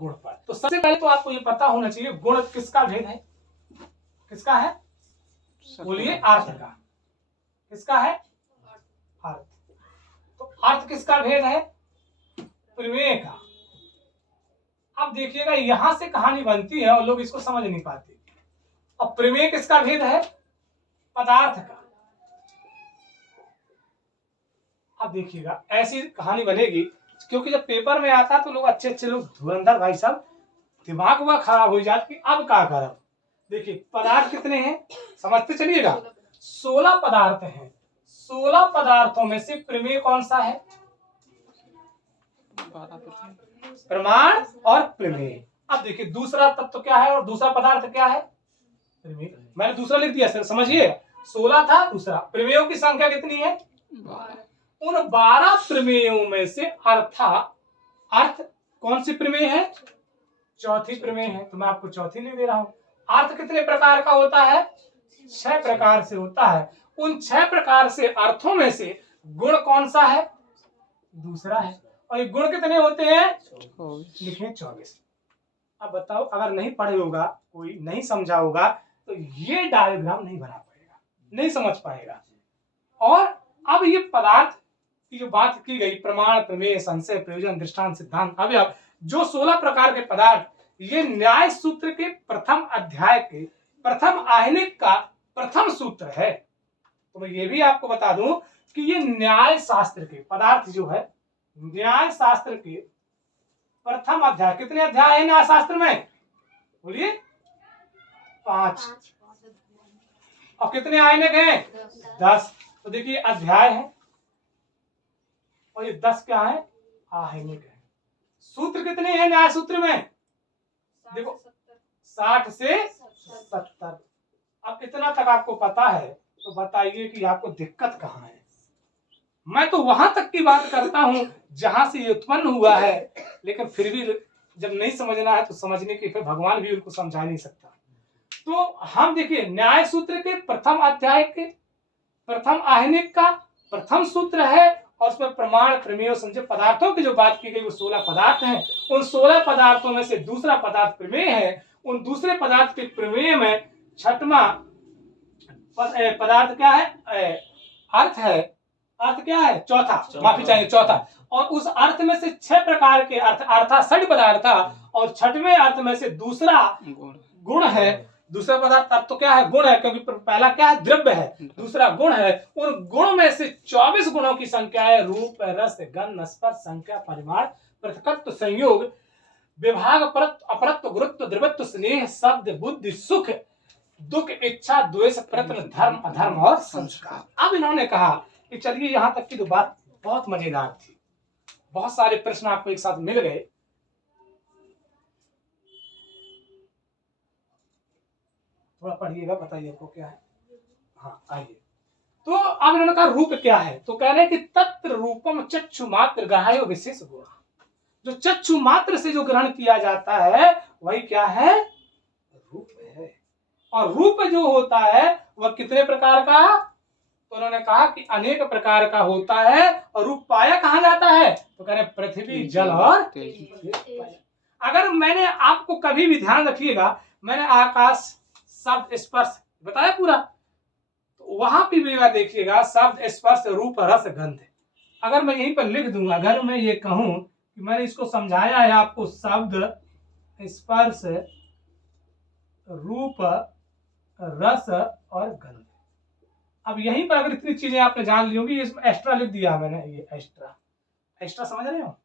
गुण पर। तो सबसे पहले तो आपको ये पता होना चाहिए गुण किसका भेद है, किसका है, बोलिए अर्थ का, किसका है, अर्थ। तो अर्थ किसका भेद है, प्रमेय का। अब देखिएगा यहां से कहानी बनती है और लोग इसको समझ नहीं पाते। अब प्रमेय किसका भेद है, पदार्थ का। अब देखिएगा ऐसी कहानी बनेगी, क्योंकि जब पेपर में आता तो लोग अच्छे लोग धुरंधर भाई साहब दिमाग हुआ खराब हो जाता कि अब क्या करें। देखिए पदार्थ कितने हैं समझते चलिएगा, 16 पदार्थ हैं। 16 पदार्थों में से प्रमेय कौन सा है, प्रमाण और प्रमेय। अब देखिए दूसरा तत्व क्या है और दूसरा पदार्थ क्या है, प्रमेय। मैंने दूसरा लिख दिया सर, समझिए 16 था, दूसरा प्रमेयों की संख्या कितनी है, उन 12 प्रमेयों में से अर्थ कौन सी प्रमेय है, चौथी प्रमेय है। तो मैं आपको चौथी नहीं दे रहा हूं। अर्थ कितने प्रकार का होता है, 6 प्रकार से होता है। उन 6 प्रकार से अर्थों में से गुण कौन सा है, दूसरा है। और ये गुण कितने होते हैं, लिखे 24। अब बताओ अगर नहीं पढ़े होगा, कोई नहीं समझा होगा तो ये डायग्राम नहीं बना पाएगा, नहीं समझ पाएगा। और अब ये पदार्थ की जो बात की गई, प्रमाण प्रमेय संशय प्रयोजन दृष्टांत सिद्धांत अवयव, जो 16 प्रकार के पदार्थ, ये न्याय सूत्र के प्रथम अध्याय के प्रथम आहनिक का प्रथम सूत्र है। तो मैं ये भी आपको बता दूं कि ये न्याय शास्त्र के पदार्थ जो है, न्याय शास्त्र के प्रथम अध्याय, कितने अध्याय है न्याय शास्त्र में, बोलिए 5। और कितने आयनिक हैं, 10। तो देखिए अध्याय है और ये 10 क्या है, आहनिक है। सूत्र कितने हैं न्याय सूत्र में, देखो 60 से 70। अब इतना तक आपको पता है तो बताइए कि आपको दिक्कत कहाँ है। मैं तो वहां तक की बात करता हूं जहां से ये उत्पन्न हुआ है, लेकिन फिर भी जब नहीं समझना है तो समझने के फिर भगवान भी उनको समझा नहीं सकता। तो हम देखिए न्याय सूत्र के प्रथम अध्याय के प्रथम आहनिक का प्रथम सूत्र है और उसमें प्रमाण प्रमेय संशय पदार्थों की जो बात की गई वो 16 पदार्थ हैं। उन 16 पदार्थों में से दूसरा पदार्थ प्रमेय है। उन दूसरे पदार्थ के प्रमेय में छठवां पदार्थ क्या है, अर्थ है। अर्थ क्या है, चौथा, माफी चाहिए चौथा। और उस अर्थ में से 6 प्रकार के अर्थ अर्थात 6 पदार्थ था और 6वें अर्थ में से दूसरा गुण है। दूसरा पदार्थ अर्थ तो क्या है, गुण है, क्योंकि पहला क्या है, द्रव्य है, दूसरा गुण है। उन गुण में से 24 गुणों की संख्या है, रूप रस गंध स्पर्श संख्या परिमाण पृथकत्व संयोग विभाग परत्व अपरत्व गुरुत्व द्रवत्व स्नेह शब्द बुद्धि सुख दुख इच्छा द्वेष प्रयत्न धर्म अधर्म और संस्कार। अब इन्होंने कहा कि चलिए यहां तक की तो बात बहुत मजेदार थी, बहुत सारे प्रश्न आपको एक साथ मिल गए। थोड़ा पढ़िएगा, बताइए आपको क्या है। हाँ आइए। तो अब इन्होंने कहा रूप क्या है, तो कह रहे हैं कि तत्र रूपम चक्षु मात्र ग्राह्यो विशेष गुण। जो चक्षु मात्र से जो ग्रहण किया जाता है वही क्या है, रूप है। और रूप जो होता है वह कितने प्रकार का, तो उन्होंने कहा कि अनेक प्रकार का होता है। और रूप पाया कहाँ जाता है, तो कह रहे पृथ्वी जल और तेज। अगर मैंने आपको कभी भी ध्यान रखिएगा, मैंने आकाश शब्द स्पर्श बताया पूरा, तो वहां भी देखिएगा शब्द स्पर्श रूप रस गंध। अगर मैं यहीं पर लिख दूंगा, अगर मैं ये कहूं कि मैंने इसको समझाया है आपको, शब्द स्पर्श रूप रस और गंध। अब यहीं पर अगर इतनी चीजें आपने जान ली होंगी, इसमें एक्स्ट्रा लिख दिया मैंने, ये एक्स्ट्रा समझ रहे हो,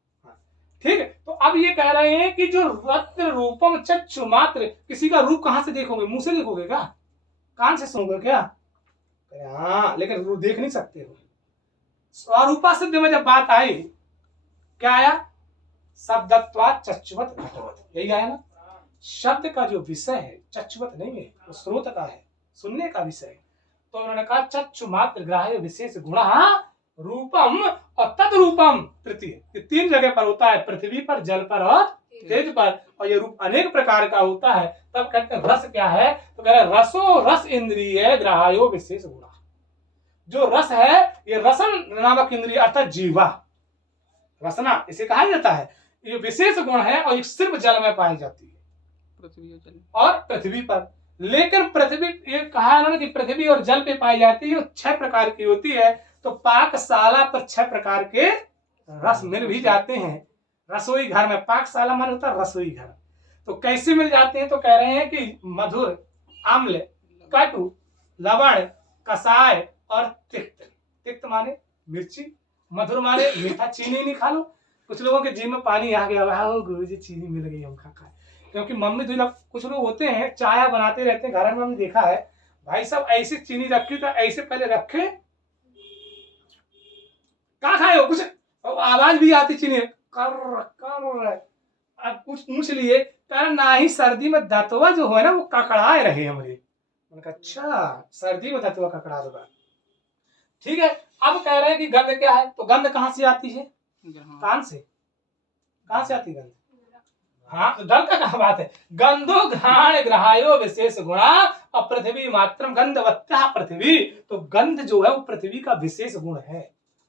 ठीक है। तो अब ये कह रहे हैं कि जो रत्न रूपम चक्षु मात्र, किसी का रूप कहां से देखोगे, मुंह से देखोगे क्या, कान से सुनोगे क्या, हाँ, लेकिन देख नहीं सकते हो। स्वरूपा सिद्ध में जब बात आई, क्या आया, शब्दत्वात् चक्षुवत् घटवत्, यही आया ना। शब्द का जो विषय है चक्षुवत नहीं है, वो स्रोत का है, सुनने का विषय है। तो उन्होंने कहा चक्षु मात्र ग्राह्य विशेष गुण रूपम और तद रूपम तृतीय। 3 जगह पर होता है, पृथ्वी पर, जल पर और तेज पर। और ये रूप अनेक प्रकार का होता है। तब कहते हैं रस क्या है, तो कह रहे रसो रस इंद्रिय ग्राह्यो विशेष गुण। जो रस है ये रसन नामक इंद्रिय अर्थात जीवा, रसना इसे कहा जाता है। ये विशेष गुण है और ये सिर्फ जल में पाई जाती है, पृथ्वी और पृथ्वी पर। लेकिन पृथ्वी, ये कहा है ना कि पृथ्वी और जल पे पाई जाती है, 6 प्रकार की होती है। तो पाकशाला पर 6 प्रकार के रस मिल भी जाते हैं। रसोई घर में, पाकशाला मान होता है रसोई घर। तो कैसे मिल जाते हैं? तो कह रहे हैं कि मधुर, अम्ल, कटु, लवण, कसाय और तिक्त। तिक्त माने मिर्ची, मधुर माने मीठा, चीनी नहीं खा लो। कुछ लोगों के जीभ में पानी आ गया, वाह गुरुजी चीनी मिल गई, हम खा खाए। क्योंकि मम्मी दूल्हा कुछ लोग होते हैं चाय बनाते रहते हैं, घर में हमने देखा है भाई साहब ऐसे चीनी रखी तो ऐसे पहले रखे, कहा खाए हो कुछ, आवाज भी आती चीनी कर कर, अब कुछ पूछ लिए, कारण ना ही सर्दी में दांतवा जो है ना वो ककड़ाए रहे हमारे। अच्छा सर्दी में दांतवा ककड़ा होगा, ठीक है। अब कह रहे हैं कि गंध क्या है? तो गंध कहाँ से आती है? कान से। कहाँ से आती है गंध? हाँ, तो डर का क्या बात है? गंधो घ्राण ग्रहायो विशेष गुणा और पृथ्वी मात्रम गंधवत्या पृथ्वी। तो गंध जो है वो पृथ्वी का विशेष गुण है,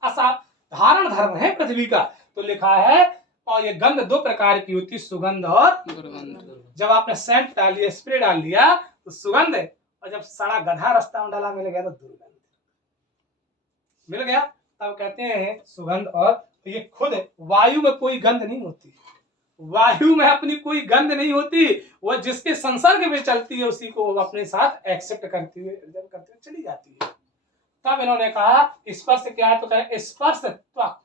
असाधारण धर्म है पृथ्वी का। तो लिखा है, और ये गंध 2 प्रकार की होती है, सुगंध और दुर्गंध। जब आपने सेंट डाल लिया, स्प्रे डाल लिया तो सुगंध, और जब सड़ा गधा रास्ता में डाला मिल गया तो दुर्गंध मिल गया, तब कहते हैं सुगंध। और ये खुद वायु में कोई गंध नहीं होती, वायु में अपनी कोई गंध नहीं होती, वो जिसके संसर्ग में चलती है उसी को वो अपने साथ एक्सेप्ट करती हुए चली जाती है। तब इन्होंने कहा स्पर्श क्या है? तो कह स्पर्श त्वक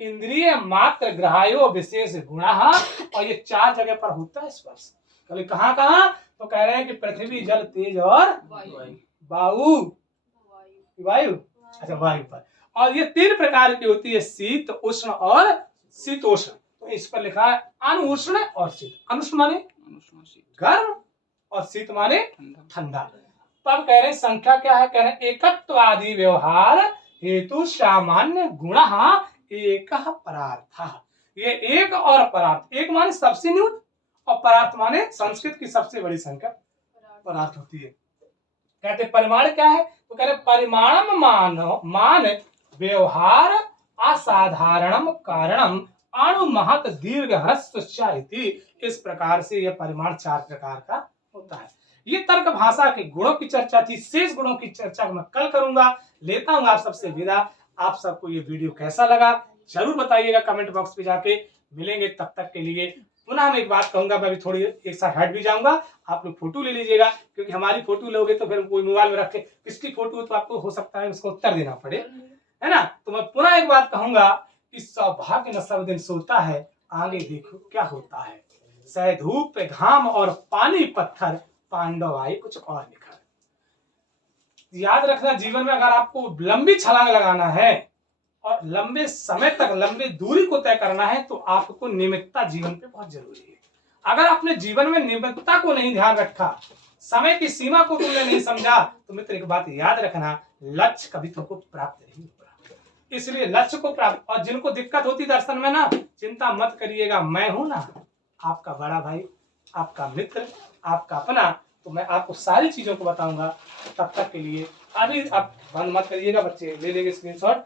इंद्रिय मात्र ग्रहायो विशेष गुणा, और ये 4 जगह पर होता है स्पर्श। कभी कहाँ कहाँ? तो कह रहे हैं कि पृथ्वी, जल, तेज और वायु, अच्छा वायु पर। और ये 3 प्रकार की होती है, शीत, उष्ण और शीतोष्ण। तो इस पर लिखा है अनुष्ण और शीत। अनुष्ण माने गर्म और शीत माने ठंडा। तब कह रहे संख्या क्या है? कह रहे एकत्वादि व्यवहार हेतु सामान्य गुण एक परार्थ। ये एक और परार्थ, एक माने सबसे न्यून और परार्थ माने संस्कृत की सबसे बड़ी संख्या परार्थ होती है। कहते परिमाण क्या है? तो कह रहे परिमाणम मान व्यवहार असाधारणम कारणम अणु महत दीर्घ ह्रस्व। इस प्रकार से यह परिमाण 4 प्रकार का होता है। ये तर्क भाषा के गुणों की चर्चा थी, शेष गुणों की चर्चा मैं कल करूंगा। लेता हूं आप सबसे विदा। आप सबको ये वीडियो कैसा लगा जरूर बताइएगा कमेंट बॉक्स पे जाके। मिलेंगे तब तक के लिए। पुनः मैं एक बात कहूंगा, मैं भी थोड़ी एक साथ हट भी जाऊंगा, आप लोग फोटो ले लीजिएगा, क्योंकि हमारी फोटो लोगे तो फिर कोई मोबाइल में रखे किसकी फोटो तो आपको हो सकता है उसको उत्तर देना पड़े, है ना। तो मैं पुनः एक बात कहूंगा कि सौभाग्य न सब दिन सोता है, आगे देखो क्या होता है। सह धूप घाम और पानी पत्थर, पांडव आए कुछ और निखर। याद रखना, जीवन में अगर आपको लंबी छलांग लगाना है और लंबे समय तक लंबी दूरी को तय करना है तो आपको नियमितता जीवन पे बहुत जरूरी है। अगर आपने जीवन में नियमितता को नहीं ध्यान रखा, समय की सीमा को तुमने नहीं समझा, तो मित्र एक बात याद रखना, लक्ष्य कभी तुमको प्राप्त नहीं होगा। इसलिए लक्ष्य को प्राप्त, और जिनको दिक्कत होती दर्शन में ना, चिंता मत करिएगा, मैं हूं ना आपका बड़ा भाई, आपका मित्र, आपका अपना। तो मैं आपको सारी चीजों को बताऊंगा। तब तक के लिए अभी आप बंद मत करिएगा, बच्चे ले लेंगे स्क्रीनशॉट।